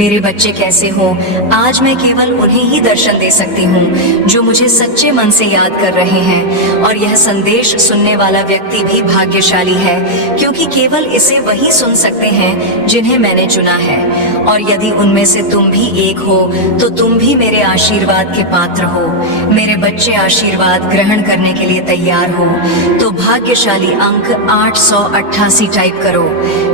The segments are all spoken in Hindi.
मेरे बच्चे कैसे हो? आज मैं केवल उन्हें ही दर्शन दे सकती हूँ जो मुझे सच्चे मन से याद कर रहे हैं, और यह संदेश सुनने वाला व्यक्ति भी भाग्यशाली है, क्योंकि केवल इसे वही सुन सकते हैं जिन्हें मैंने चुना है। और यदि उनमें से तुम भी एक हो तो तुम भी मेरे आशीर्वाद के पात्र हो। मेरे बच्चे आशीर्वाद ग्रहण करने के लिए तैयार हो तो भाग्यशाली अंक 888 टाइप करो।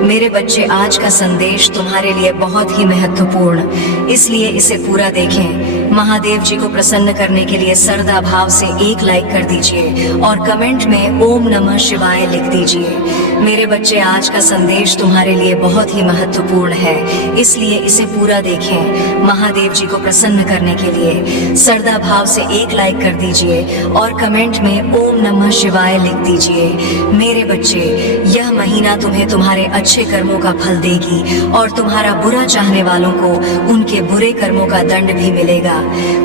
मेरे बच्चे, आज का संदेश तुम्हारे लिए बहुत ही महत्वपूर्ण, इसलिए इसे पूरा देखें। महादेव जी को प्रसन्न करने के लिए श्रद्धा भाव से एक लाइक कर दीजिए और कमेंट में ओम नमः शिवाय लिख दीजिए। मेरे बच्चे, आज का संदेश तुम्हारे लिए बहुत ही महत्वपूर्ण है, इसलिए इसे पूरा देखें। महादेव जी को प्रसन्न करने के लिए श्रद्धा भाव से एक लाइक कर दीजिए और कमेंट में ओम नमः शिवाय लिख दीजिए। मेरे बच्चे, यह महीना तुम्हें तुम्हारे अच्छे कर्मों का फल देगी और तुम्हारा बुरा चाहने वालों को उनके बुरे कर्मों का दंड भी मिलेगा।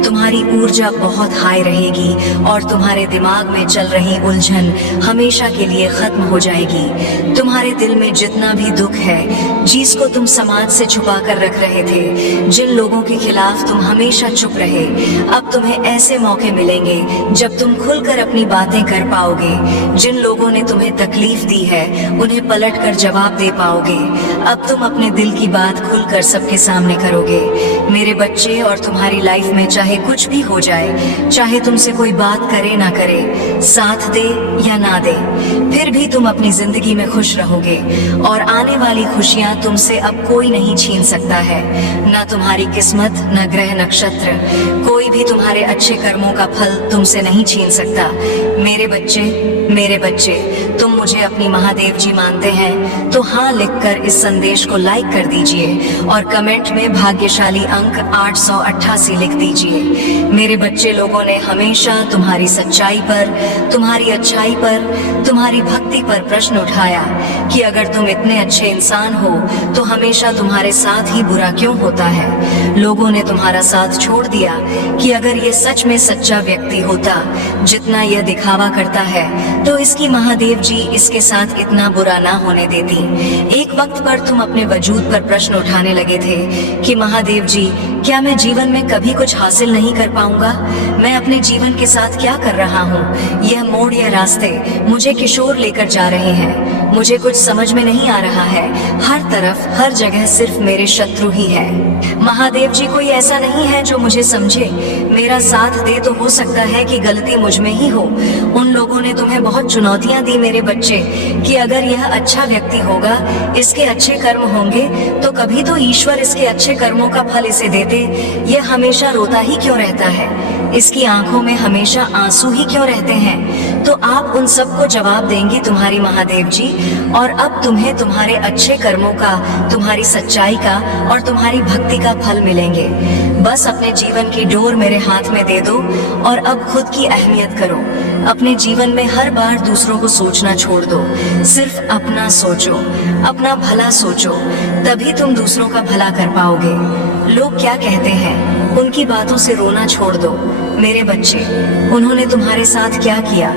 तुम्हारी ऊर्जा बहुत हाई रहेगी और तुम्हारे दिमाग में चल रही उलझन हमेशा के लिए खत्म हो जाएगी। तुम्हारे दिल में जितना भी दुख है, जिसको तुम समाज से छुपा कर रख रहे थे, जिन लोगों के खिलाफ तुम हमेशा चुप रहे, अब तुम्हें ऐसे मौके मिलेंगे जब तुम खुलकर अपनी बातें कर पाओगे। जिन लोगों ने तुम्हें तकलीफ दी है, उन्हें पलट कर जवाब दे पाओगे। अब तुम अपने दिल की बात खुलकर सबके सामने करोगे। मेरे बच्चे, और तुम्हारी लाइफ में चाहे कुछ भी हो जाए, चाहे तुमसे कोई बात करे ना करे, साथ दे या ना दे, फिर भी तुम अपनी जिंदगी में खुश रहोगे और आने वाली खुशियां तुमसे अब कोई नहीं छीन सकता है। ना तुम्हारी किस्मत, न ग्रह नक्षत्र, कोई भी तुम्हारे अच्छे कर्मों का फल तुमसे नहीं छीन सकता। मेरे बच्चे, तुम मुझे अपनी महादेव जी मानते हैं तो हाँ लिखकर इस संदेश को लाइक कर दीजिए और कमेंट में भाग्यशाली अंक 888 लिख दीजिए। मेरे बच्चे, लोगों ने हमेशा तुम्हारी सच्चाई पर, तुम्हारी अच्छाई पर, तुम्हारी भक्ति पर प्रश्न उठाया कि अगर तुम इतने अच्छे इंसान हो तो हमेशा तुम्हारे साथ ही बुरा क्यों होता है। लोगों ने तुम्हारा साथ छोड़ दिया कि अगर ये सच में सच्चा व्यक्ति होता जितना यह दिखावा करता है तो इसकी महादेव जी इसके साथ इतना बुरा ना होने देती। एक वक्त पर तुम अपने वजूद पर प्रश्न उठाने लगे थे कि महादेव जी, क्या मैं जीवन में कभी कुछ हासिल नहीं कर पाऊंगा? मैं अपने जीवन के साथ क्या कर रहा हूँ? यह मोड़ या रास्ते मुझे किशोर लेकर जा रहे हैं। मुझे कुछ समझ में नहीं आ रहा है। हर तरफ, हर जगह सिर्फ मेरे शत्रु ही है। महादेव जी, कोई ऐसा नहीं है जो मुझे समझे, मेरा साथ दे तो हो सकता है कि गलती मुझ में ही हो। उन लोगों ने तुम्हें बहुत चुनौतियां दी मेरे बच्चे कि अगर यह अच्छा व्यक्ति होगा, इसके अच्छे कर्म होंगे, तो कभी तो ईश्वर इसके अच्छे कर्मों का फल इसे देते। यह हमेशा रोता ही क्यों रहता है? इसकी आंखों में हमेशा आंसू ही क्यों रहते हैं? तो आप उन सबको जवाब देंगी तुम्हारी महादेव जी, और अब तुम्हें तुम्हारे अच्छे कर्मों का, तुम्हारी सच्चाई का और तुम्हारी भक्ति का फल मिलेंगे। बस अपने जीवन की डोर मेरे हाथ में दे दो और अब खुद की अहमियत करो। अपने जीवन में हर बार दूसरों को सोचना छोड़ दो, सिर्फ अपना सोचो, अपना भला सोचो, तभी तुम दूसरों का भला कर पाओगे। लोग क्या कहते हैं, उनकी बातों से रोना छोड़ दो। मेरे बच्चे, उन्होंने तुम्हारे साथ क्या किया,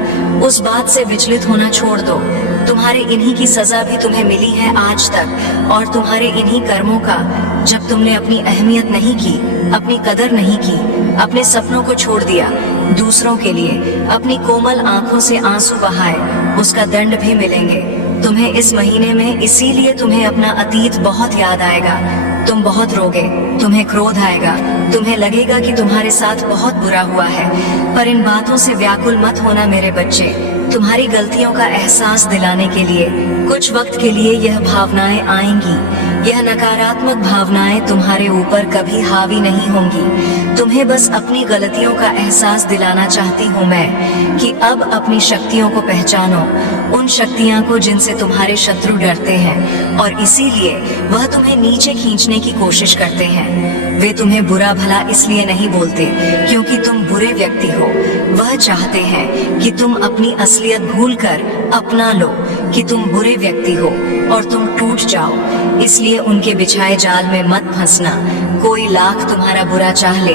उस बात से विचलित होना छोड़ दो। तुम्हारे इन्हीं की सजा भी तुम्हें मिली है आज तक, और तुम्हारे इन्हीं कर्मों का, जब तुमने अपनी अहमियत नहीं की, अपनी कदर नहीं की, अपने सपनों को छोड़ दिया, दूसरों के लिए अपनी कोमल आंखों से आंसू बहाए, उसका दंड भी मिलेंगे तुम्हें इस महीने में। इसीलिए तुम्हें अपना अतीत बहुत याद आएगा, तुम बहुत रोगे, तुम्हें क्रोध आएगा, तुम्हें लगेगा कि तुम्हारे साथ बहुत बुरा हुआ है, पर इन बातों से व्याकुल मत होना मेरे बच्चे। तुम्हारी गलतियों का एहसास दिलाने के लिए कुछ वक्त के लिए यह भावनाएं आएंगी। यह नकारात्मक भावनाएं तुम्हारे ऊपर कभी हावी नहीं होंगी। तुम्हें बस अपनी गलतियों का एहसास दिलाना चाहती हूँ मैं कि अब अपनी शक्तियों को पहचानो, उन शक्तियाँ को जिनसे तुम्हारे शत्रु डरते हैं और इसीलिए वह तुम्हें नीचे खींचने की कोशिश करते हैं। वे तुम्हें बुरा भला इसलिए नहीं बोलते क्योंकि तुम बुरे व्यक्ति हो। वह चाहते हैं कि तुम अपनी असलियत भूलकर अपना लो कि तुम बुरे व्यक्ति हो और तुम टूट जाओ। इसलिए उनके बिछाए जाल में मत फंसना। कोई लाख तुम्हारा बुरा चाह ले,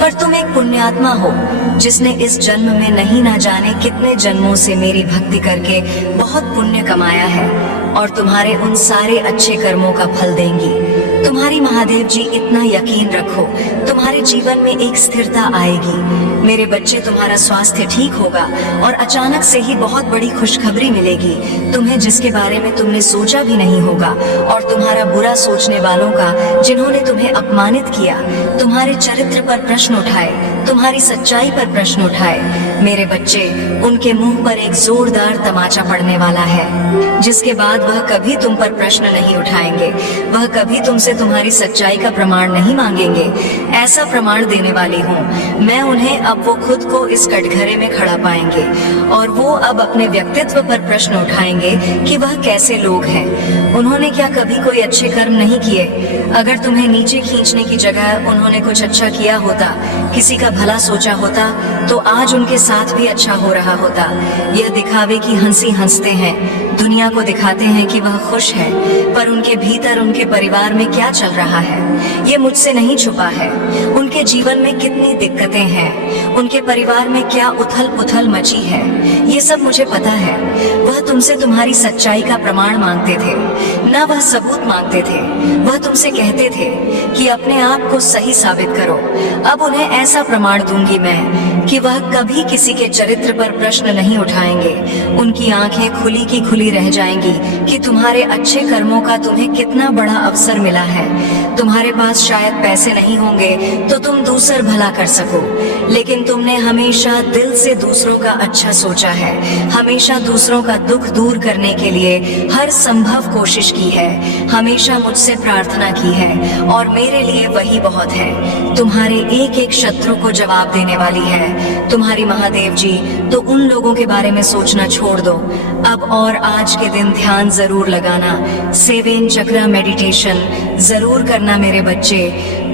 पर तुम एक पुण्यात्मा हो जिसने इस जन्म में नहीं ना जाने कितने जन्मों से मेरी भक्ति करके बहुत पुण्य कमाया है और तुम्हारे उन सारे अच्छे कर्मों का फल देंगी। तुम्हारी महादेव जी इतना यकीन रखो, तुम्हारे जीवन में एक स्थिरता आएगी। मेरे बच्चे, तुम्हारा स्वास्थ्य ठीक होगा और अचानक से ही बहुत बड़ी खुशखबरी मिलेगी तुम्हें, जिसके बारे में तुमने सोचा भी नहीं होगा। और तुम्हारा बुरा सोचने वालों का, जिन्होंने तुम्हें अपमानित किया, तुम्हारे चरित्र पर प्रश्न उठाए, तुम्हारी सच्चाई पर प्रश्न उठाए, मेरे बच्चे, उनके मुंह पर एक जोरदार तमाचा पड़ने वाला है, जिसके बाद वह कभी तुम पर प्रश्न नहीं उठाएंगे। वह कभी तुमसे तुम्हारी सच्चाई का प्रमाण नहीं मांगेंगे। ऐसा प्रमाण देने वाली हूँ मैं उन्हें, अब वो खुद को इस कटघरे में खड़ा पाएंगे और वो अब अपने व्यक्तित्व पर प्रश्न उठाएंगे कि वह कैसे लोग हैं। उन्होंने क्या कभी कोई अच्छे कर्म नहीं किए? अगर तुम्हें नीचे खींचने की जगह उन्होंने कुछ अच्छा किया होता, किसी का भला सोचा होता, तो आज उनके साथ भी अच्छा हो रहा होता। यह दिखावे की हंसी हंसते हैं, दुनिया को दिखाते हैं कि वह खुश है, पर उनके भीतर उनके परिवार में क्या चल रहा है ये मुझसे नहीं छुपा है। उनके जीवन में कितनी दिक्कतें हैं, उनके परिवार में क्या उथल पुथल मची है, ये सब मुझे पता है। वह तुमसे तुम्हारी सच्चाई का प्रमाण मांगते थे, न वह सबूत मांगते थे। वह तुमसे कहते थे कि अपने आप को सही साबित करो। अब उन्हें ऐसा प्रमाण दूंगी मैं कि वह कभी किसी के चरित्र पर प्रश्न नहीं उठाएंगे। उनकी आंखें खुली की खुली रह जाएंगी कि तुम्हारे अच्छे कर्मों का तुम्हें कितना बड़ा अवसर मिला है। तुम्हारे पास शायद पैसे नहीं होंगे तो तुम दूसर भला कर सको, लेकिन तुमने हमेशा दिल से दूसरों का अच्छा सोचा है, हमेशा दूसरों का दुख दूर करने के लिए हर संभव कोशिश की है, हमेशा मुझसे प्रार्थना की है और मेरे लिए वही बहुत है। तुम्हारे एक एक शत्रु को जवाब देने वाली है तुम्हारी महादेव जी। तो उन लोगों के बारे में सोचना छोड़ दो अब, और आज के दिन ध्यान जरूर लगाना, सेवेन चक्र मेडिटेशन जरूर करना मेरे बच्चे।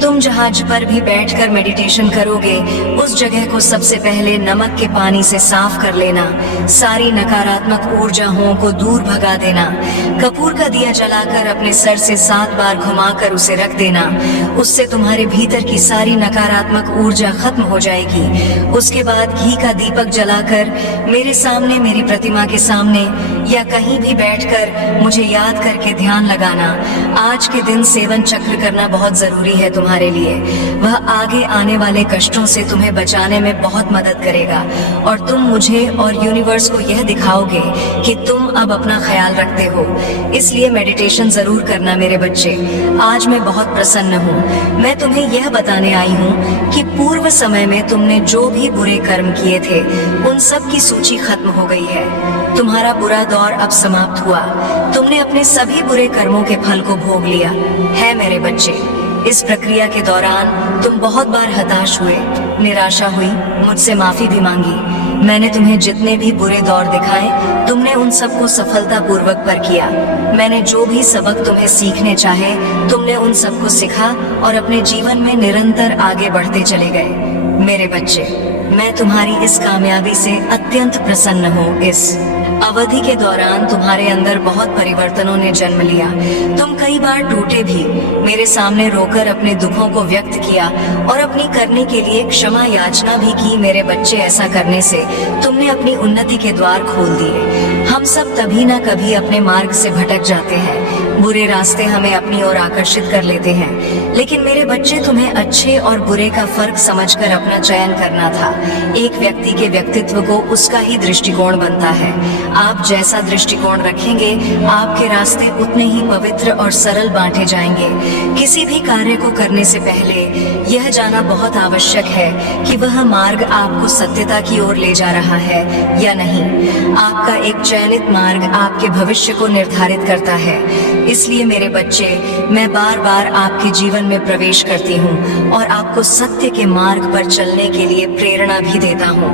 तुम जहाज पर भी बैठकर मेडिटेशन करोगे, उस जगह को सबसे पहले नमक के पानी से साफ कर लेना, सारी नकारात्मक ऊर्जाओं को दूर भगा देना। कपूर का दिया जलाकर अपने सर से 7 बार घुमाकर उसे रख देना, उससे तुम्हारे भीतर की सारी नकारात्मक ऊर्जा खत्म हो जाएगी। उसके बाद घी का दीपक जलाकर मेरे सामने, मेरी प्रतिमा के सामने या कहीं भी बैठकर मुझे याद करके ध्यान लगाना। आज के दिन सेवन चक्र करना बहुत जरूरी है तुम्हारे लिए। वह आगे आने वाले कष्टों से तुम्हें बचाने में बहुत मदद करेगा और तुम मुझे और यूनिवर्स को यह दिखाओगे कि तुम अब अपना ख्याल रखते हो। इसलिए मेडिटेशन जरूर करना मेरे बच्चे। आज मैं बहुत प्रसन्न हूँ। मैं तुम्हें यह बताने आई हूँ कि पूर्व समय में तुमने जो भी बुरे कर्म किए थे, उन सब की सूची खत्म हो गई है। तुम्हारा बुरा दौर अब समाप्त हुआ। तुमने अपने सभी बुरे कर्मों के फल को भोग लिया है मेरे बच्चे। इस प्रक्रिया के दौरान तुम बहुत बार हताश हुए, निराशा हुई, मुझसे माफी भी मांगी। मैंने तुम्हें जितने भी बुरे दौर दिखाए, तुमने उन सबको सफलतापूर्वक पार किया। मैंने जो भी सबक तुम्हें सीखने चाहे, तुमने उन सबको सीखा और अपने जीवन में निरंतर आगे बढ़ते चले गए मेरे बच्चे। मैं तुम्हारी इस कामयाबी से अत्यंत प्रसन्न हूँ। इस अवधि के दौरान तुम्हारे अंदर बहुत परिवर्तनों ने जन्म लिया। तुम कई बार टूटे भी, मेरे सामने रोकर अपने दुखों को व्यक्त किया और अपनी करने के लिए क्षमा याचना भी की मेरे बच्चे। ऐसा करने से तुमने अपनी उन्नति के द्वार खोल दिए। हम सब तभी ना कभी अपने मार्ग से भटक जाते हैं, बुरे रास्ते हमें अपनी ओर आकर्षित कर लेते हैं, लेकिन मेरे बच्चे, तुम्हें अच्छे और बुरे का फर्क समझकर अपना चयन करना था। एक व्यक्ति के व्यक्तित्व को उसका ही दृष्टिकोण बनता है। आप जैसा दृष्टिकोण रखेंगे, आपके रास्ते उतने ही पवित्र और सरल बांटे जाएंगे। किसी भी कार्य को करने से पहले यह जानना बहुत आवश्यक है कि वह मार्ग आपको सत्यता की ओर ले जा रहा है या नहीं। आपका एक चयनित मार्ग आपके भविष्य को निर्धारित करता है। इसलिए मेरे बच्चे, मैं बार बार आपके जीवन में प्रवेश करती हूँ और आपको सत्य के मार्ग पर चलने के लिए प्रेरणा भी देता हूँ।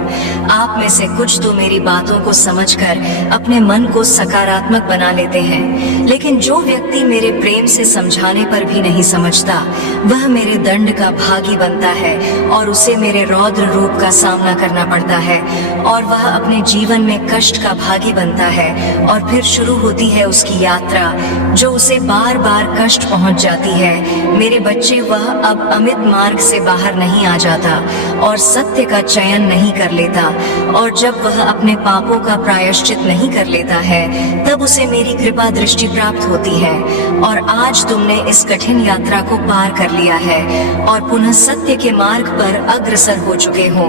आप में से कुछ तो मेरी बातों को समझकर अपने मन को सकारात्मक बना लेते हैं, लेकिन जो व्यक्ति मेरे प्रेम से समझाने पर भी नहीं समझता, वह मेरे दंड का भागी बनता है और उसे मेरे रौद्र रूप का सामना करना पड़ता है, और वह अपने जीवन में कष्ट का भागी बनता है, और फिर शुरू होती है उसकी यात्रा जो उसे बार बार कष्ट पहुंच जाती है। मेरे बच्चे, वह अब अमित मार्ग से बाहर नहीं आ जाता और सत्य का चयन नहीं कर लेता, और जब वह अपने पापों का प्रायश्चित नहीं कर लेता है तब उसे मेरी कृपा दृष्टि प्राप्त होती है, और आज तुमने इस कठिन यात्रा को पार कर लिया है और पुनः सत्य के मार्ग पर अग्रसर हो चुके हो।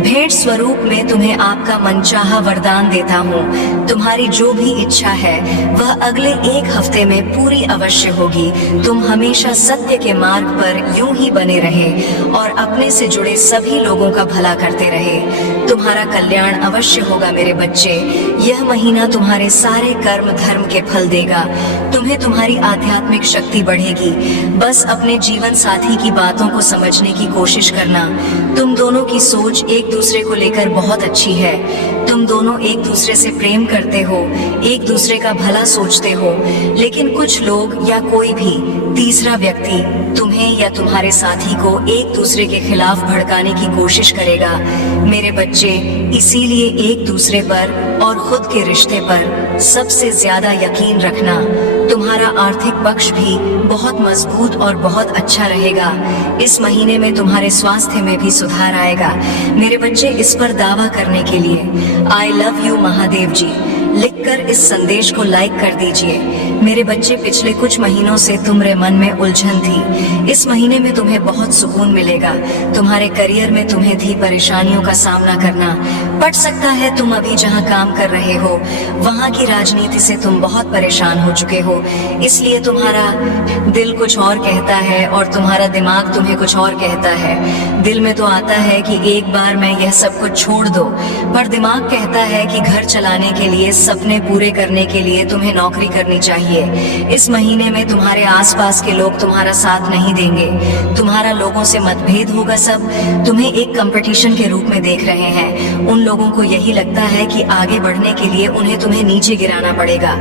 भेंट स्वरूप में तुम्हें आपका मनचाहा वरदान देता हूँ। तुम्हारी जो भी इच्छा है वह अगले 1 हफ्ते में पूरी अवश्य होगी। तुम हमेशा सत्य के मार्ग पर यूं ही बने रहे और अपने से जुड़े सभी लोगों का भला करते रहे। तुम्हारा कल्याण अवश्य होगा मेरे बच्चे। यह महीना तुम्हारे सारे कर्म धर्म के फल देगा। तुम्हें तुम्हारी आध्यात्मिक शक्ति बढ़ेगी। बस अपने जीवन साथी की बातों को समझने की कोशिश करना। तुम दोनों की सोच एक दूसरे को लेकर बहुत अच्छी है। तुम दोनों एक दूसरे से प्रेम करते हो, एक दूसरे का भला सोचते हो, लेकिन कुछ लोग या कोई भी तीसरा व्यक्ति तुम्हें या तुम्हारे साथी को एक दूसरे के खिलाफ भड़काने की कोशिश करेगा। मेरे बच्चे, इसीलिए एक दूसरे पर और खुद के रिश्ते पर सबसे ज्यादा यकीन रखना। तुम्हारा आर्थिक पक्ष भी बहुत मजबूत और बहुत अच्छा रहेगा। इस महीने में तुम्हारे स्वास्थ्य में भी सुधार आएगा। मेरे बच्चे, इस पर दावा करने के लिए आई लव यू महादेव जी लिखकर इस संदेश को लाइक कर दीजिए। मेरे बच्चे, पिछले कुछ महीनों से तुम्हारे मन में उलझन थी। इस महीने में तुम्हें बहुत सुकून मिलेगा। तुम्हारे करियर में तुम्हें थी परेशानियों का सामना करना पड़ सकता है। तुम अभी जहां काम कर रहे हो वहां की राजनीति से तुम बहुत परेशान हो चुके हो, इसलिए तुम्हारा दिल कुछ और कहता है और तुम्हारा दिमाग तुम्हें कुछ और कहता है। दिल में तो आता है कि एक बार मैं यह सब कुछ छोड़ दो, पर दिमाग कहता है कि घर चलाने के लिए, सपने पूरे करने के लिए तुम्हें नौकरी करनी चाहिए। इस महीने में तुम्हारे आसपास के लोग तुम्हारा साथ नहीं देंगे। तुम्हारा लोगों से मतभेद होगा। सब तुम्हें एक कंपटीशन के रूप में देख रहे हैं। उन लोगों को यही लगता है कि आगे बढ़ने के लिए उन्हें तुम्हें नीचे गिराना पड़ेगा।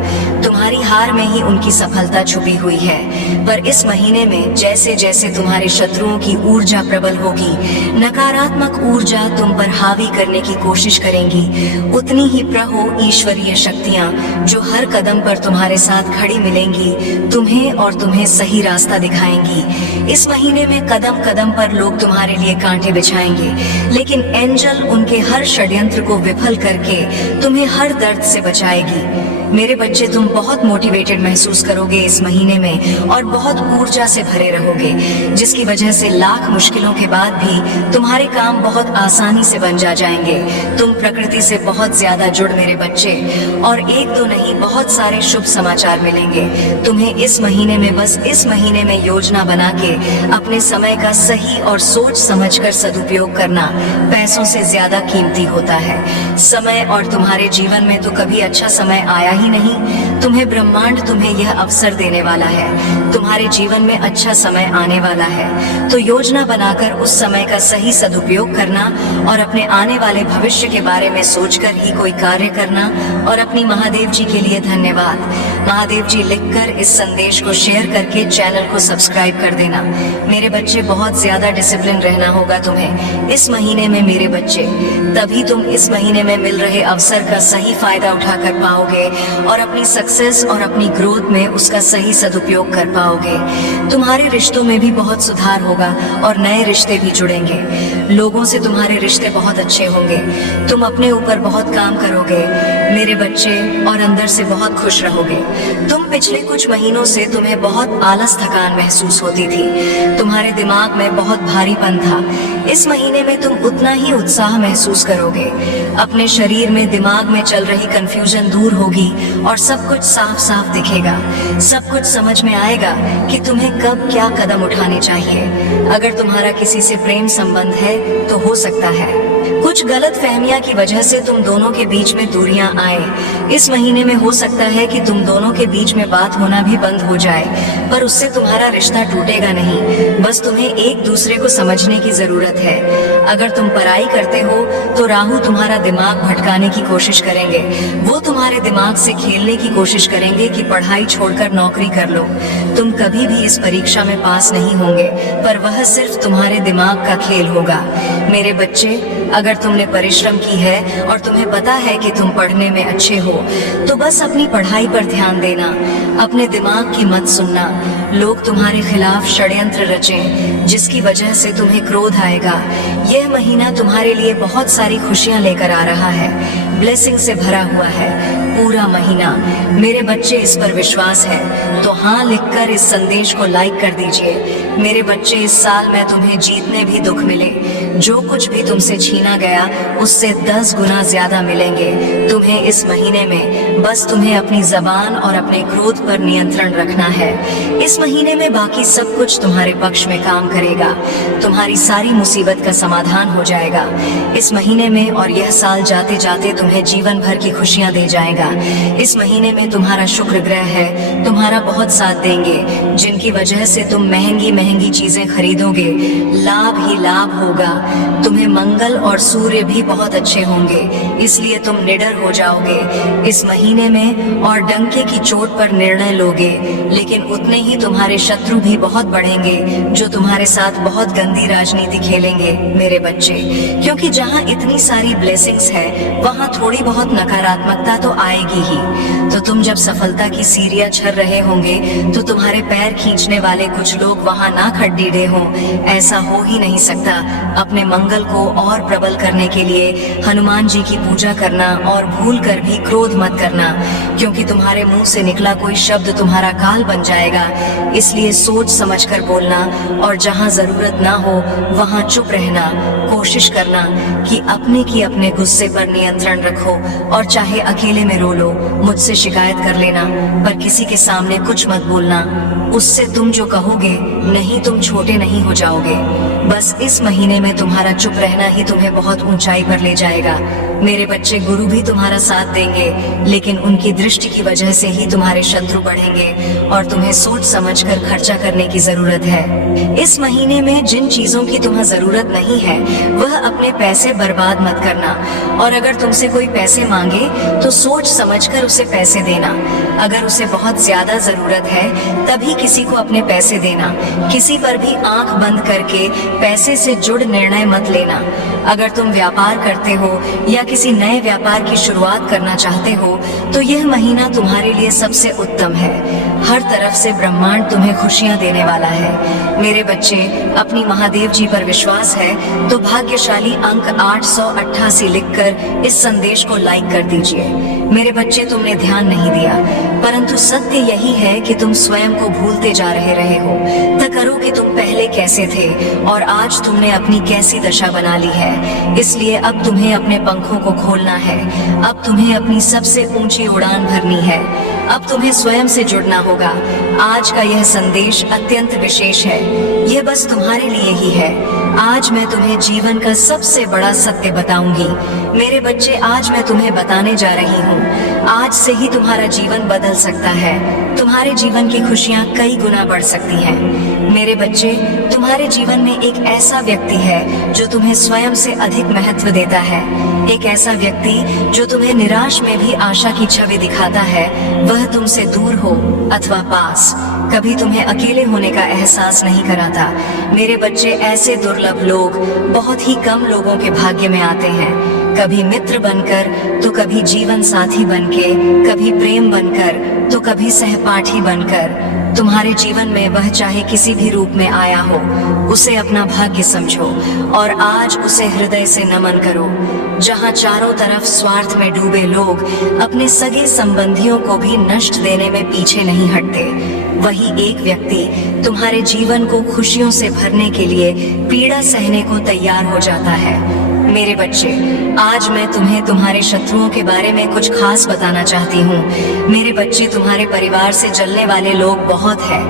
तुम्हारी हार में ही उनकी सफलता छुपी हुई है। पर इस महीने में जैसे जैसे तुम्हारे शत्रुओं की ऊर्जा प्रबल होगी, नकारात्मक ऊर्जा तुम पर हावी करने की कोशिश करेंगी, उतनी ही प्रहो ईश्वरीय शक्तियां जो हर कदम पर तुम्हारे साथ खड़ी मिलेंगी, तुम्हें और तुम्हें सही रास्ता दिखाएंगी। इस महीने में कदम कदम पर लोग तुम्हारे लिए कांटे बिछाएंगे, लेकिन एंजल उनके हर षड्यंत्र को विफल करके तुम्हें हर दर्द से बचाएगी। मेरे बच्चे, तुम बहुत मोटिवेटेड महसूस करोगे इस महीने में और बहुत ऊर्जा से भरे रहोगे, जिसकी वजह से लाख मुश्किलों के बाद भी तुम्हारे काम बहुत आसानी से बन जाएंगे। तुम प्रकृति से बहुत ज्यादा जुड़ मेरे बच्चे, और एक दो नहीं बहुत सारे शुभ समाचार मिलेंगे तुम्हें इस महीने में। बस इस महीने में योजना बना के अपने समय का सही और सोच समझकर सदुपयोग करना पैसों से ज्यादा कीमती होता है। समय और तुम्हारे जीवन में तो कभी अच्छा समय आया ही नहीं। तुम्हें ब्रह्मांड तुम्हें यह अवसर देने वाला है। तुम्हारे जीवन में अच्छा समय आने वाला है, तो योजना बनाकर उस समय का सही सदुपयोग करना और अपने आने वाले भविष्य के बारे में सोचकर ही कोई कार्य करना। और अपनी महादेव जी के लिए धन्यवाद। महादेव जी लिखकर इस संदेश को शेयर करके चैनल को सब्सक्राइब कर देना। मेरे बच्चे, बहुत ज्यादा डिसिप्लिन रहना होगा तुम्हें इस महीने में मेरे बच्चे, तभी तुम इस महीने में मिल रहे अवसर का सही फायदा उठा कर पाओगे और अपनी सक्सेस और अपनी ग्रोथ में उसका सही सदुपयोग कर पाओगे। तुम्हारे रिश्तों में भी बहुत सुधार होगा और नए रिश्ते भी जुड़ेंगे। लोगों से तुम्हारे रिश्ते बहुत अच्छे होंगे। तुम अपने ऊपर बहुत काम करोगे मेरे बच्चे, और अंदर से बहुत खुश रहोगे। तुम पिछले कुछ महीनों से तुम्हें बहुत आलस थकान महसूस होती थी। तुम्हारे दिमाग में बहुत भारीपन था। इस महीने में तुम उतना ही उत्साह महसूस करोगे। अपने शरीर में, दिमाग में चल रही कंफ्यूजन दूर होगी और सब कुछ साफ साफ दिखेगा। सब कुछ समझ में आएगा कि तुम्हें कब क्या कदम उठाने चाहिए। अगर तुम्हारा किसी से प्रेम संबंध है तो हो सकता है कुछ गलत फहमियां की वजह से तुम दोनों के बीच में दूरियां आए। इस महीने में हो सकता है कि तुम दोनों के बीच में बात होना भी बंद हो जाए, पर उससे तुम्हारा रिश्ता टूटेगा नहीं। बस तुम्हें एक दूसरे को समझने की जरूरत जरूरत है। अगर तुम पढ़ाई करते हो तो राहु तुम्हारा दिमाग भटकाने की कोशिश करेंगे। वो तुम्हारे दिमाग से खेलने की कोशिश करेंगे कि पढ़ाई छोड़कर नौकरी कर लो। तुम कभी भी इस परीक्षा में पास नहीं होंगे, पर वह सिर्फ तुम्हारे दिमाग का खेल होगा। मेरे बच्चे, अगर तुमने परिश्रम की है और तुम्हें पता है कि तुम पढ़ने में अच्छे हो, तो बस अपनी पढ़ाई पर ध्यान देना, अपने दिमाग की मत सुनना। लोग तुम्हारे खिलाफ षड्यंत्र रचें, जिसकी वजह से तुम्हें क्रोध आएगा। यह महीना तुम्हारे लिए बहुत सारी खुशियां लेकर आ रहा है, ब्लेसिंग से भरा हुआ है पूरा महीना। मेरे बच्चे, इस पर विश्वास है तो हाँ लिखकर इस संदेश को लाइक कर दीजिए। मेरे बच्चे, इस साल में तुम्हें जीतने भी दुख मिले। जो कुछ भी तुमसे छीना गया उससे 10 गुना ज्यादा मिलेंगे तुम्हें इस महीने में। बस तुम्हें अपनी जबान और अपने क्रोध पर नियंत्रण रखना है। इस महीने में बाकी सब कुछ तुम्हारे पक्ष में काम करेगा। तुम्हारी सारी मुसीबत का समाधान हो जाएगा इस महीने में, और यह साल जाते जाते तुम्हें जीवन भर की खुशियां दे जाएगा। इस महीने में तुम्हारा शुक्र ग्रह है, तुम्हारा बहुत साथ देंगे, जिनकी वजह से तुम महंगी महंगी चीजें खरीदोगे। लाभ ही लाभ होगा। तुम्हें मंगल और सूर्य भी बहुत अच्छे होंगे, इसलिए तुम निडर हो जाओगे इस महीने में और डंके की चोट पर निर्णय लोगे। लेकिन उतने ही तुम्हारे शत्रु भी बहुत बढ़ेंगे, जो तुम्हारे साथ बहुत गंदी राजनीति खेलेंगे मेरे बच्चे। क्योंकि जहाँ इतनी सारी ब्लेसिंग्स है, वहाँ थोड़ी बहुत नकारात्मकता तो आएगी ही। तो तुम जब सफलता की सीढ़ियां चढ़ रहे होंगे तो तुम्हारे पैर खींचने वाले कुछ लोग वहाँ ना खड़ीडे हों। ऐसा हो ही नहीं सकता। अपने मंगल को और प्रबल करने के लिए हनुमान जी की पूजा करना, और भूल कर भी क्रोध मत करना, क्योंकि तुम्हारे मुंह से निकला कोई शब्द तुम्हारा काल बन जाएगा। इसलिए सोच समझकर बोलना, और जहाँ जरूरत ना हो वहाँ चुप रहना। कोशिश करना कि अपने गुस्से पर नियंत्रण रखो, और चाहे अकेले में रो लो, मुझसे शिकायत कर लेना, पर किसी के सामने कुछ मत बोलना। उससे तुम जो कहोगे, नहीं, तुम छोटे नहीं हो जाओगे। बस इस महीने में तुम्हारा चुप रहना ही तुम्हें बहुत ऊंचाई पर ले जाएगा मेरे बच्चे। गुरु भी तुम्हारा साथ देंगे, लेकिन उनकी दृष्टि की वजह से ही तुम्हारे शत्रु बढ़ेंगे, और तुम्हें सोच समझकर खर्चा करने की जरूरत है। इस महीने में जिन चीजों की तुम्हें जरूरत नहीं है, वह अपने पैसे बर्बाद मत करना। और अगर तुमसे कोई पैसे मांगे तो सोच समझकर उसे पैसे देना। अगर उसे बहुत ज्यादा जरूरत है तभी किसी को अपने पैसे देना। किसी पर भी आंख बंद करके पैसे से जुड़ निर्णय मत लेना। अगर तुम व्यापार करते हो या किसी नए व्यापार की शुरुआत करना चाहते हो, तो यह महीना तुम्हारे लिए सबसे उत्तम है। हर तरफ से ब्रह्मांड तुम्हें खुशियां देने वाला है मेरे बच्चे। अपनी महादेव जी पर विश्वास है तो भाग्यशाली अंक 888 लिखकर इस संदेश को लाइक कर दीजिए। मेरे बच्चे, तुमने ध्यान नहीं दिया, परंतु सत्य यही है कि तुम स्वयं को भूलते जा रहे हो। तकरो कि तुम पहले कैसे थे और आज तुमने अपनी कैसी दशा बना ली है। इसलिए अब तुम्हें अपने पंखों को खोलना है। अब तुम्हें अपनी सबसे ऊंची उड़ान भरनी है। अब तुम्हें स्वयं से जुड़ना होगा। आज का यह संदेश अत्यंत विशेष है। यह बस तुम्हारे लिए ही है। आज मैं तुम्हें जीवन का सबसे बड़ा सत्य बताऊंगी मेरे बच्चे। आज मैं तुम्हें बताने जा रही हूँ। आज से ही तुम्हारा जीवन बदल सकता है। तुम्हारे जीवन की खुशियाँ कई गुना बढ़ सकती हैं मेरे बच्चे। तुम्हारे जीवन में एक ऐसा व्यक्ति है जो तुम्हें स्वयं से अधिक महत्व देता है। एक ऐसा व्यक्ति जो तुम्हें निराश में भी आशा की छवि दिखाता है। वह तुमसे दूर हो अथवा पास, कभी तुम्हें अकेले होने का एहसास नहीं कराता मेरे बच्चे। ऐसे दुर्लभ लोग बहुत ही कम लोगों के भाग्य में आते हैं। कभी मित्र बनकर तो कभी जीवन साथी बनके, कभी प्रेम बनकर तो कभी सहपाठी बनकर। तुम्हारे जीवन में वह चाहे किसी भी रूप में आया हो, उसे अपना भाग्य समझो और आज उसे हृदय से नमन करो। जहाँ चारों तरफ स्वार्थ में डूबे लोग अपने सगे संबंधियों को भी नष्ट देने में पीछे नहीं हटते, वही एक व्यक्ति तुम्हारे जीवन को खुशियों से भरने के लिए पीड़ा सहने को तैयार हो जाता है मेरे बच्चे। आज मैं तुम्हें तुम्हारे शत्रुओं के बारे में कुछ खास बताना चाहती हूँ मेरे बच्चे। तुम्हारे परिवार से जलने वाले लोग बहुत हैं।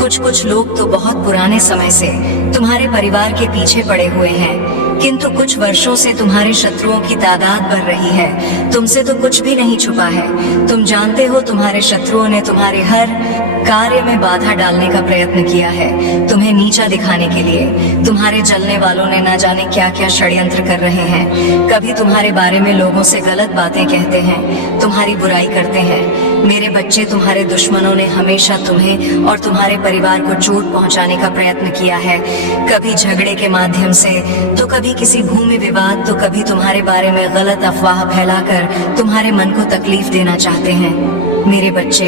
कुछ लोग तो बहुत पुराने समय से तुम्हारे परिवार के पीछे पड़े हुए हैं। किंतु कुछ वर्षों से तुम्हारे शत्रुओं की तादाद बढ़ रही है। तुमसे तो कुछ भी नहीं छुपा है। तुम जानते हो तुम्हारे शत्रुओं ने तुम्हारे हर कार्य में बाधा डालने का प्रयत्न किया है, तुम्हें नीचा दिखाने के लिए। तुम्हारे जलने वालों ने न जाने क्या क्या षड्यंत्र कर रहे हैं। कभी तुम्हारे बारे में लोगों से गलत बातें कहते हैं, तुम्हारी बुराई करते हैं। मेरे बच्चे, तुम्हारे दुश्मनों ने हमेशा तुम्हें और तुम्हारे परिवार को चोट पहुंचाने का प्रयत्न किया है। कभी झगड़े के माध्यम से, तो कभी किसी भूमि विवाद, तो कभी तुम्हारे बारे में गलत अफवाह फैलाकर तुम्हारे मन को तकलीफ देना चाहते हैं। मेरे बच्चे,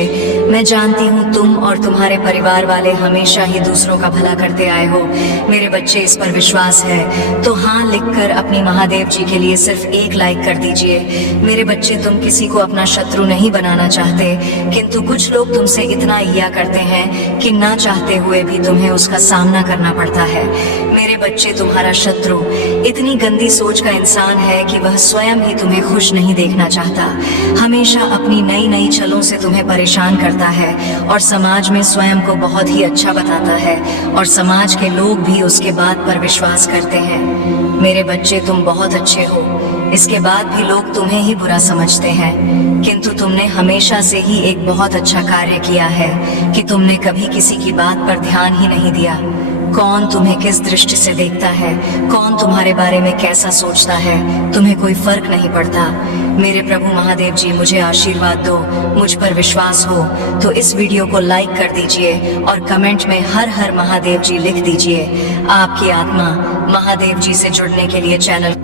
मैं जानती हूँ तुम और तुम्हारे परिवार वाले हमेशा ही दूसरों का भला करते आए हो। मेरे बच्चे, इस पर विश्वास है तो हाँ लिखकर अपनी महादेव जी के लिए सिर्फ एक लाइक कर दीजिए। मेरे बच्चे, तुम किसी को अपना शत्रु नहीं बनाना चाहते, किंतु कुछ लोग तुमसे इतना ईया करते हैं कि ना चाहते हुए भी तुम्हें उसका सामना करना पड़ता है। मेरे बच्चे, तुम्हारा शत्रु इतनी गंदी सोच का इंसान है कि वह स्वयं ही तुम्हें खुश नहीं देखना चाहता। हमेशा अपनी नई नई छलों से तुम्हें परेशान करता है और समाज में स्वयं को बहुत ही अच्छा बताता है और समाज के लोग भी उसके बात पर विश्वास करते हैं। मेरे बच्चे, तुम बहुत अच्छे हो, इसके बाद भी लोग तुम्हें ही बुरा समझते हैं, किंतु तुमने हमेशा से ही एक बहुत अच्छा कार्य किया है कि तुमने कभी किसी की बात पर ध्यान ही नहीं दिया। कौन तुम्हें किस दृष्टि से देखता है, कौन तुम्हारे बारे में कैसा सोचता है, तुम्हें कोई फर्क नहीं पड़ता। मेरे प्रभु महादेव जी, मुझे आशीर्वाद दो, मुझ पर विश्वास हो तो इस वीडियो को लाइक कर दीजिए और कमेंट में हर हर महादेव जी लिख दीजिए। आपकी आत्मा महादेव जी से जुड़ने के लिए चैनल